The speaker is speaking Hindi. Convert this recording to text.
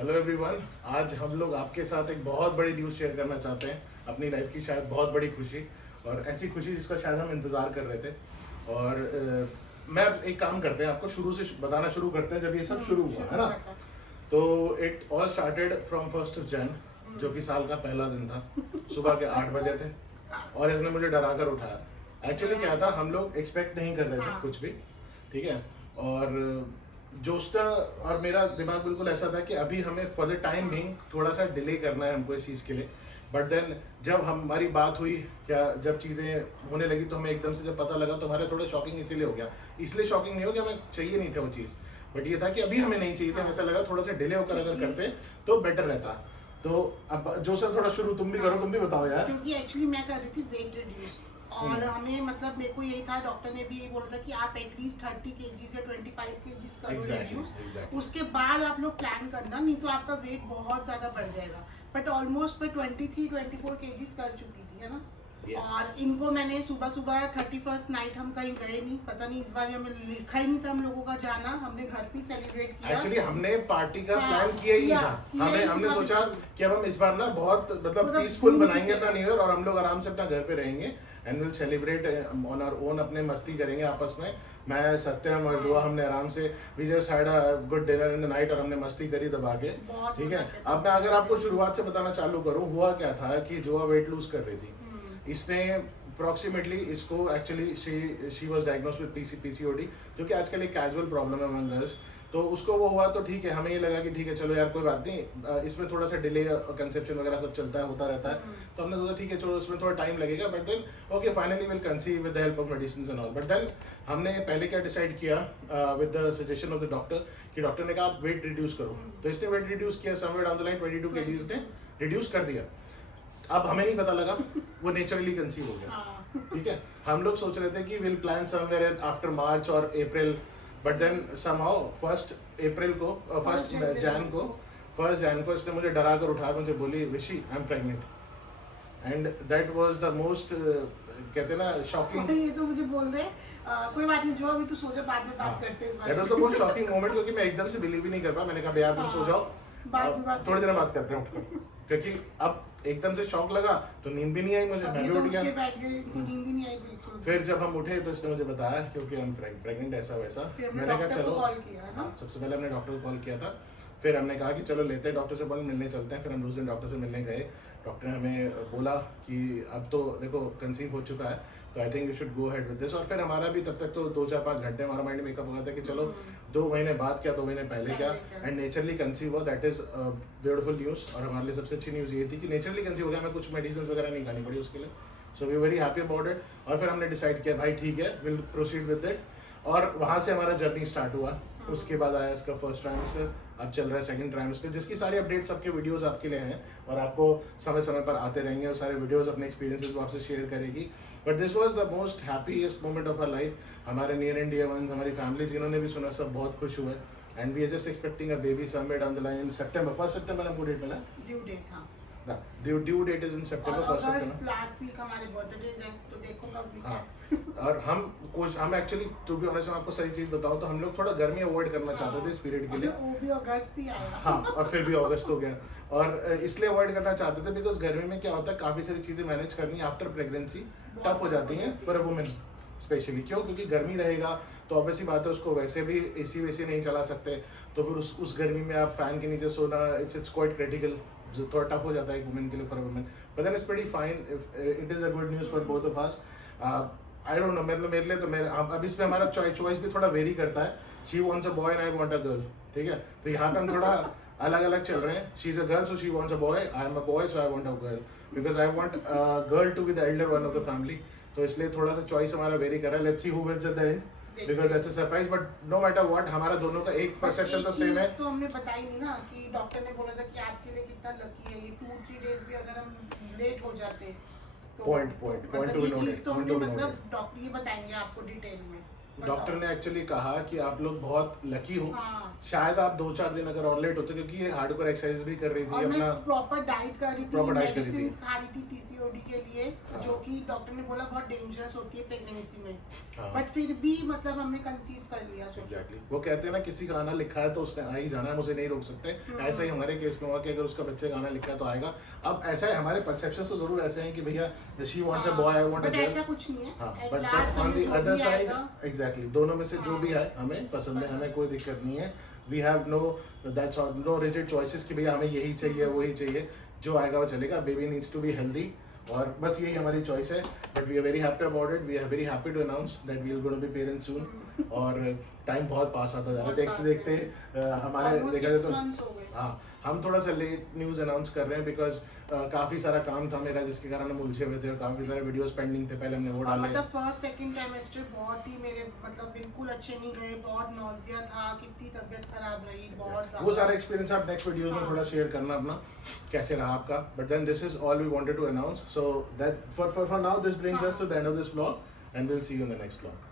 हेलो एवरीवन, आज हम लोग आपके साथ एक बहुत बड़ी न्यूज़ शेयर करना चाहते हैं। अपनी लाइफ की शायद बहुत बड़ी खुशी, और ऐसी खुशी जिसका शायद हम इंतज़ार कर रहे थे। और मैं एक काम करते हैं, आपको शुरू से बताना शुरू करते हैं जब ये सब शुरू हुआ है ना। तो इट ऑल स्टार्टेड फ्रॉम 1 जन, जो कि साल का पहला दिन था। सुबह के 8 बजे थे और इसने मुझे डरा कर उठाया। एक्चुअली क्या था, हम लोग एक्सपेक्ट नहीं कर रहे थे कुछ भी, ठीक है। और जोस्टा और मेरा दिमाग बिल्कुल ऐसा था कि अभी हमें फॉर द टाइम बिंग थोड़ा सा डिले करना है हमको इस चीज़ के लिए। बट देन जब हमारी बात हुई, क्या जब चीज़ें होने लगी, तो हमें एकदम से जब पता लगा तो हमारे थोड़ा शॉकिंग इसीलिए हो गया। इसलिए शॉकिंग नहीं हो गया, हमें चाहिए नहीं था वो चीज़, बट ये था कि अभी हमें नहीं चाहिए था। ऐसा लगा थोड़ा सा डिले होकर अगर करते तो बेटर रहता। तो अब जो सर थोड़ा शुरू तुम भी करो, तुम भी बताओ यार। क्योंकि एक्चुअली मैं कर रही थी वेट रिड्यूस, और हमें मतलब मेरे को यही था, डॉक्टर ने भी यही बोला था कि आप एटलीस्ट 30 kgs या 25 kgs करो रिड्यूस। उसके बाद आप लोग प्लान करना, नहीं तो आपका वेट बहुत ज्यादा बढ़ जाएगा। बट ऑलमोस्ट मैं 23-24 kgs कर चुकी थी, है ना। Yes. और इनको मैंने सुबह सुबह 31st नाइट हम कहीं गए नहीं, पता नहीं इस बार हमें लिखा ही नहीं था हम लोगों का जाना, हमने घर पे सेलिब्रेट किया। एक्चुअली हमने पार्टी का प्लान किया ही नहीं था। हमने सोचा कि अब हम इस बार ना बहुत मतलब पीसफुल बनाएंगे अपना न्यू ईयर, और हम लोग आराम से अपना घर पे रहेंगे and will celebrate on our own, अपने मस्ती करेंगे आपस में। मैं, सत्यम और जुआ, हमने आराम से we just had a good dinner in the night, और हमने मस्ती करी दबा के, ठीक है। अब मैं अगर आपको शुरुआत से बताना चालू करूँ, हुआ क्या था कि जुआ वेट लूज कर रही थी। इसने अप्रॉक्सीमेटली इसको actually she was diagnosed with PCOD, जो कि आजकल एक कैजुअल प्रॉब्लम है अमंग गर्ल्स। तो उसको वो हुआ तो ठीक है, हमें ये लगा कि ठीक है चलो यार कोई बात नहीं, इसमें थोड़ा सा डिले कंसेप्शन वगैरह सब चलता है, होता रहता है। तो हमने सोचा ठीक है चलो इसमें थोड़ा टाइम लगेगा, but then okay finally will conceive with the help of medicine and all. But then हमने पहले क्या डिसाइड किया with the suggestion of the doctor, कि डॉक्टर ने कहा आप वेट रिड्यूस करो। तो इसने वेट रिड्यूस किया, somewhere down the line 22 kgs ने रिड्यूस कर दिया। अब हमें नहीं पता लगा, वो नेचुरली कंसीव हो गया, ठीक है। हम लोग सोच रहे थे कि will plan somewhere after March और अप्रैल, बट देन समहाउ 1 जन को 1 जन को इसने मुझे डरा कर उठा, मुझे बोली विशी I am pregnant. And that was the most कहते ना शॉकिंग। ये तो मुझे बोल रहे कोई बात नहीं जो, अभी तू सो जा, बाद में बात करते हैं इस बारे में। That was the most shocking moment, क्योंकि मैं एकदम से बिलीव ही नहीं कर पाया। मैंने कहा यार तुम सो जाओ, थोड़ी देर बात करते हैं उठकर, क्योंकि अब एकदम से शॉक लगा तो नींद भी नहीं आई मुझे, मैं भी उठ गया, नींद ही नहीं आई बिल्कुल। फिर जब हम उठे तो इसने मुझे बताया क्योंकि हम प्रेग्नेंट ऐसा वैसा। मैंने कहा चलो, हाँ, सबसे पहले हमने डॉक्टर को कॉल किया था। फिर हमने कहा कि चलो लेते हैं डॉक्टर से, बोल मिलने चलते हैं। फिर हम उस दिन डॉक्टर से मिलने गए। डॉक्टर ने हमें बोला कि अब तो देखो कंसीव हो चुका है, तो I think you should go head with this. और फिर हमारा भी तब तक तो 2-4-5 घंटे हमारा माइंड मेकअप हो गया था कि चलो 2 महीने बाद क्या, 2 महीने पहले क्या, एंड नेचुरली कंसीव हुआ। That is beautiful news. और हमारे लिए सबसे अच्छी न्यूज़ ये थी कि नेचुरली कंसीव हो गया, हमें कुछ मेडिसिन वगैरह नहीं खानी पड़ी उसके लिए। So we very happy about it. और फिर हमने डिसाइड किया भाई ठीक है, विल प्रोसीड विद इट। और वहाँ से हमारा जर्नी स्टार्ट हुआ। उसके बाद आया इसका फर्स्ट ट्राइमेस्टर, अब चल रहा है सेकंड ट्राइमेस्टर, जिसकी सारी अपडेट्स आपके वीडियोस आपके लिए हैं, और आपको समय समय पर आते रहेंगे और सारे वीडियोस अपने एक्सपीरियंसेस वो आपसे शेयर करेगी। But this was the most happiest moment of our life. हमारे नियर एंड डियर वंस, हमारी फैमिली जिन्होंने भी सुना, सब बहुत खुश हुए। And we are just expecting a baby somewhere down the line in September. 1 सितंबर हमको डेट मिला, ड्यू डेट। हाँ, due date is in September, 1 September. Last week हमारे बर्थडेज है, तो देखो कब लिखा है। और हम एक्चुअली टू बी ऑनेस्ट, मैं आपको सही चीज बताऊं तो हम लोग थोड़ा गर्मी अवॉइड करना चाहते थे इस पीरियड के लिए। वो भी अगस्त ही आया। हाँ, और फिर भी अगस्त हो गया। और इसलिए अवॉइड करना चाहते थे बिकॉज गर्मी में क्या होता है, काफी सारी चीजें मैनेज करनी आफ्टर प्रेगनेंसी टफ हो जाती हैं फॉर अ वुमेन स्पेशली। क्यों? क्योंकि गर्मी रहेगा तो ऑब्वियसली बात है, उसको वैसे भी एसी वैसे नहीं चला सकते, तो फिर उस गर्मी में आप फैन के नीचे सोना, इट्स क्वाइट क्रिटिकल, जो थोड़ा टफ हो जाता है एक वुमेन के लिए, for a women. But then it's pretty fine, it is a good news for both of us. I don't know, मतलब मेरे लिए तो अब इसमें हमारा चॉइस भी थोड़ा वेरी करता है। She wants a boy and I want a girl, ठीक है। तो यहाँ पे हम थोड़ा अलग अलग चल रहे हैं। She is a girl so she wants a boy, I am a boy so I want a girl, because I want girl to be the elder one of the family. तो इसलिए थोड़ा सा चॉइस हमारा वेरी कर रहा है। Let's see who wins at the end, because that's a surprise. But no matter what, हमारा दोनों का एक परसेप्शन तो सेम है। तो हमने बताई नहीं ना कि डॉक्टर ने बोला था कि आपके लिए कितना लकी है ये, 2-3 डेज भी अगर हम लेट हो जाते तो पॉइंट मतलब ये चीज तो हमने मतलब डॉक्टर ये बताएंगे आपको डिटेल में। डॉक्टर ने एक्चुअली कहा कि आप लोग बहुत लकी हो, हाँ। शायद आप 2-4 दिन अगर और लेट होते, क्योंकि ये हार्डकोर एक्सरसाइज भी कर रही थी और मैं अपना प्रॉपर डाइट कर रही थी, Proper diet कर रही थी। मेडिसिन खा रही थी पीसीओडी के लिए, हाँ। जो कि डॉक्टर ने बोला बहुत डेंजरस होती है प्रेगनेंसी में, हाँ। बट फिर भी मतलब हमने कंसीव कर लिया। सोचो। एग्जैक्टली, वो कहते हैं ना किसी का आना लिखा है तो उसने आ ही जाना है, मुझे नहीं रोक सकते। ऐसा ही हमारे केस में हुआ कि अगर उसका बच्चे का आना लिखा है तो आएगा। अब ऐसा है, हमारे परसेप्शन तो जरूर ऐसे हैं कि भैया she wants a boy, I want a but girl. ऐसा कुछ नहीं है। हाँ, At बट last ऑन हमें द जो अदर भी साइड आएगा, एग्जैक्टली दोनों में से जो हाँ। भी है हमें पसंद है, हमें कोई दिक्कत नहीं है। We have no rigid choices कि भैया हमें यही चाहिए वही चाहिए, जो आएगा वो चलेगा। Baby needs to be healthy, और बस यही हमारी चॉइस है। But we are very happy about it, we are very happy to announce that we are going to be parents soon. और टाइम बहुत पास आता जा रहा है, देखते देखते हमारे Almost देखा जाए 6 तो months हो गए। हाँ, हम थोड़ा सा लेट न्यूज़ अनाउंस कर रहे हैं बिकॉज काफ़ी सारा काम था मेरा, जिसके कारण हम उलझे हुए थे और काफ़ी सारे वीडियोस पेंडिंग थे, पहले हमने वो और डाले। मतलब फर्स्ट सेकंड ट्राइमेस्टर बहुत ही मेरे मतलब बिल्कुल अच्छे नहीं गए, बहुत नौजिया था, कितनी तबीयत खराब रही, बहुत ज्यादा। वो सारे एक्सपीरियंस आप नेक्स्ट वीडियोस में हाँ। थोड़ा शेयर करना अपना, कैसे रहा आपका। But then this is all we wanted to announce, so that for now this brings us to the end of this vlog, and will see you in the next vlog.